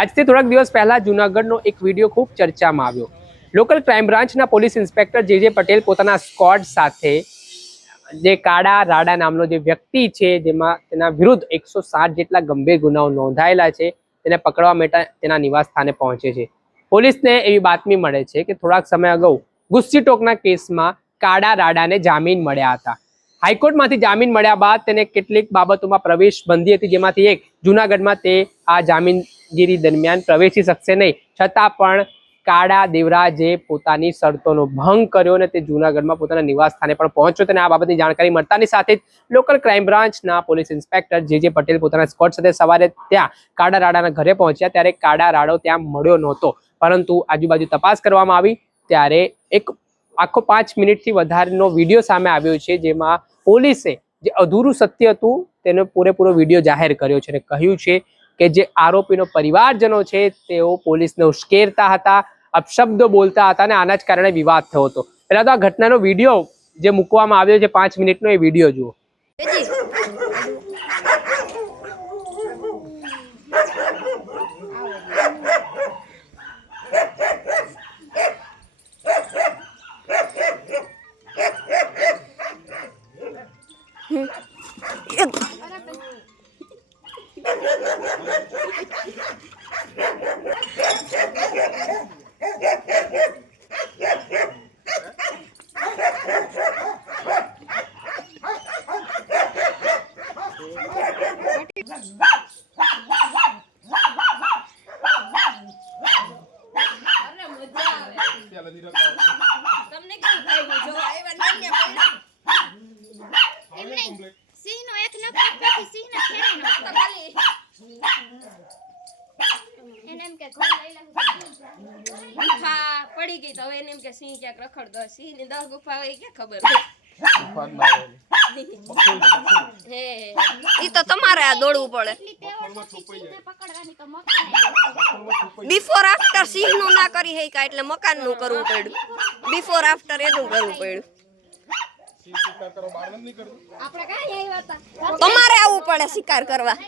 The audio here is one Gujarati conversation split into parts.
આજથી થોડાક દિવસ પહેલા જૂનાગઢનો એક વિડીયો ખૂબ ચર્ચામાં આવ્યો। લોકલ ક્રાઇમ બ્રાન્ચના પોલીસ ઇન્સ્પેક્ટર જે પટેલ પોતાના સ્ક્વોડ સાથે જે કાળા રાડા નામનો જે વ્યક્તિ છે, જેમાં તેના વિરુદ્ધ 160 જેટલા ગંભીર ગુનાઓ નોંધાયેલા છે, તેને પકડવા માટે તેના નિવાસ સ્થાને પહોંચે છે। પોલીસને એવી બાતમી મળે છે કે થોડાક સમય અગાઉ ગુસ્સીટોકના કેસમાં કાળા રાડાને જામીન મળ્યા હતા। હાઈકોર્ટમાંથી જામીન મળ્યા બાદ તેને કેટલીક બાબતોમાં પ્રવેશ બંધી હતી, જેમાંથી એક જૂનાગઢમાં તે આ જામીનગીરી દરમિયાન પ્રવેશી શકશે નહીં, છતાં પણ કાળા દેવરાજે પોતાની શરતોનો ભંગ કર્યો અને તે જૂનાગઢમાં પોતાના નિવાસ સ્થાને પણ પહોંચ્યો। તેને આ બાબતની જાણકારી મળતાની સાથે જ લોકલ ક્રાઇમ બ્રાન્ચના પોલીસ ઇન્સ્પેક્ટર જે પટેલ પોતાના સ્ક્વોડ સાથે સવારે ત્યાં કાળા રાડાના ઘરે પહોંચ્યા ત્યારે કાળા રાડો ત્યાં મળ્યો નહોતો, પરંતુ આજુબાજુ તપાસ કરવામાં આવી ત્યારે એક આખો 5 મિનિટથી વધારેનો વિડીયો સામે આવ્યો છે, જેમાં પોલીસે જે અધૂરું સત્ય હતું તેનો પૂરેપૂરો વિડીયો જાહેર કર્યો છે અને કહ્યું છે કે જે આરોપીનો પરિવારજનો છે તેઓ પોલીસને ઉશ્કેરતા હતા, અપશબ્દો બોલતા હતા અને આના જ કારણે વિવાદ થયો હતો। પહેલા તો આ ઘટનાનો વિડીયો જે મૂકવામાં આવ્યો છે 5 મિનિટનો, એ વિડીયો જુઓ। પડી ગઈ તો હવે એને એમ કે સિંહ ક્યાંક રખડતો સિંહ ની 10 ગુફા હોય કે ખબર હે ઈ તો તમારે આ દોડવું પડે। બિફોર આફ્ટર સિંહ નું ના કરી હે કા એટલે મકાન નું કરવું પડ્યું, બિફોર આફ્ટર એનું કરવું પડ્યું। તમારે આવવું પડે શિકાર કરવા।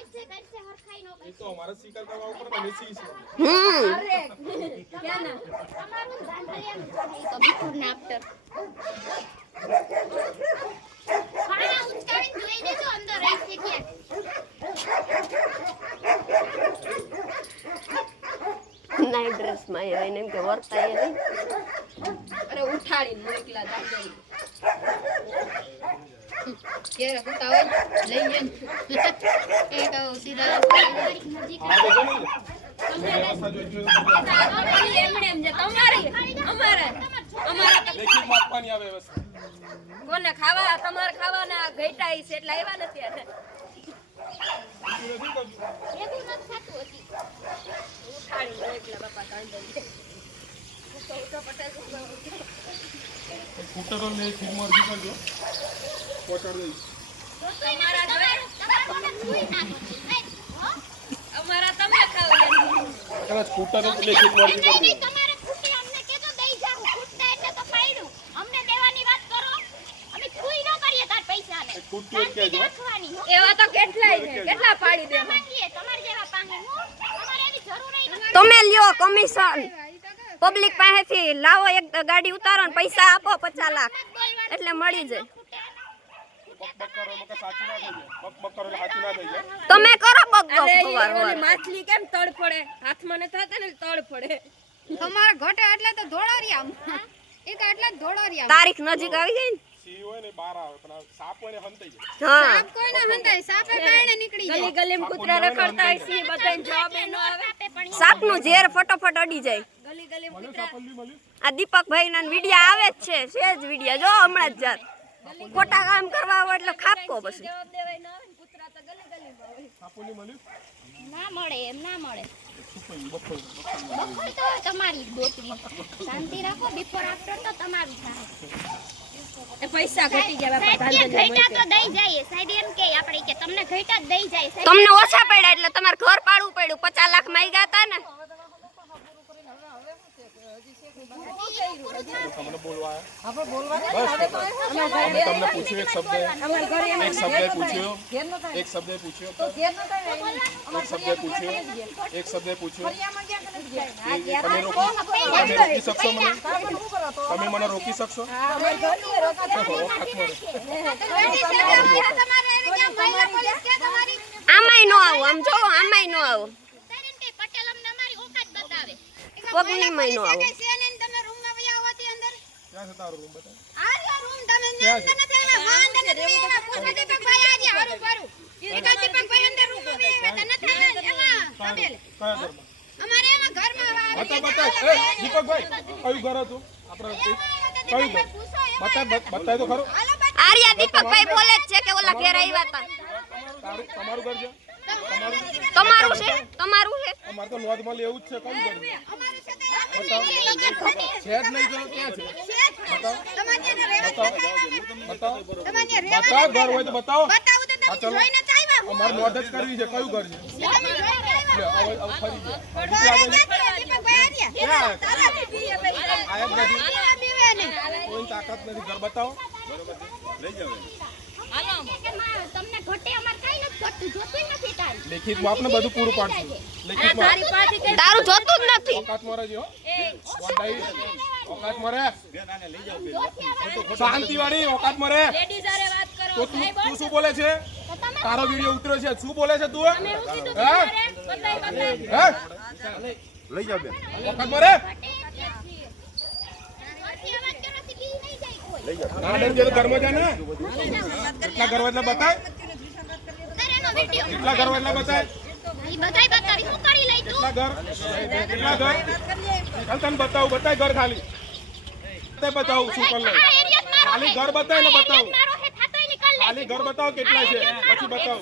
નાઈ ડ્રેસ માં એને એમ કે વર્તા એ નહીં, અરે ઉઠાડીને મોકલા દાદા કેરે હોતા હોય લઈ એ તો સીધા કોને ખાવા તમારે ખાવાના ઘેટા છે એટલે આવ્યા નથી આ અમારા તમે ખાવ સ્કૂટર એવા તો કેટલાય છે, કેટલા પાડી દે તમે લ્યો કમિશન પબ્લિક પાસેથી લાવો, એક ગાડી ઉતારો ને પૈસા આપો 50 લાખ એટલે મળી જાય। તમે કરો માછલી કેમ તળ પડે હાથમાં ન થતા ને તળ પડે તમારા ઘોટે એટલે તો દોડારિયા એ તો એટલે દોડારિયા તારીખ નજીક આવી ગઈ ને સી હોય ને બહાર આવે પણ સાપ હોય ને હંતાઈ જાય। સાપ કોઈ ના હંતાય, સાપે કારણે નીકળી જાય, ગલી ગલીમાં કૂતરા રખડતા હોય સી બધાને જવાબ ન આવે, સાપ નું ઝેર ફટોફટ અડી જાય ગલી ગલીમાં કૂતરા। આ દીપકભાઈ ના વિડિયો આવે જ છે, સેજ વિડિયો જો હમણાં જ જાત ખોટા કામ કરવા હોય એટલે ખાપકો પછી જવાબ દેવાય ના આવે, કૂતરા તો ગલી ગલીમાં હોય સાપોલી મળ્યું ના મળે એમ ના મળે બખોલ તો તમારી દોતરી શાંતિ રાખો, બિફોર આફ્ટર તો તમારું થાય એ પૈસા ઘટી ગયા બાપા ઘટા તો દઈ જાય સાહેબ એમ કે આપણે કે તમને ઘટા દઈ જાય સાહેબ તમને ઓછા પડ્યા એટલે તમારે ઘર પાડવું પડ્યું 50 લાખ માં ગયા હતા ને તમને બોલવા અમે તમને પૂછ્યું એક શબ્દ પૂછ્યો એક શબ્દ પૂછ્યો તમે રોકી શકશો મને? તમે મને રોકી શકશો? આમાંય નો આવું, આમ જો આમાંય નો આવું, પગનીમાંય નો આવું. ક્યાં છે તારો રૂમ? બતાવ. દીપકભાઈ કયું ઘર હતું આપણે? કયું ઘર? બતાય તો ખરો. આર્યા દીપકભાઈ બોલે જ છે કે ઓલા ઘેર આવ્યા હતા. તમારું ઘર છે? તમારું છે? તમારું છે? અમારે તો નોંધમાં લેવું જ છે. કયું ઘર છે? છે જ નહીં તો ક્યાં છે? બતાવો ઘર હોય તો બતાવો. હા ચલો, અમારે નોંધ જ કરવી છે. કયું ઘર છે? કોઈ તાકાત નથી. ઘર બતાવો. લેખિતમાં આપને બધું પૂરું પાડશું. લેખિતમાં તારું જોતું જ નથી. ઓકાતમાં રહેજો. ઓકાતમાં રહે. શાંતિવાળી ઓકાતમાં રહે. તો તું શું બોલે છે? તારો વિડિયો ઉતર્યો છે. શું બોલે છે તું? લઈ જાવ બેન. ઓકાતમાં રહે. ગાર્ડન જે ઘરમાં જા ને. કેટલા ઘર એટલે બતાય. કેટલા ઘર એટલે બતાય. કેટલા ઘર? કેટલા ઘર? ચાલ તને બતાવું. બતાય ઘર ખાલી. બતાવું શું કર લે. ખાલી ઘર બતાય ને બતાવું. ખાલી ઘર બતાવો કેટલા છે પછી બતાવો.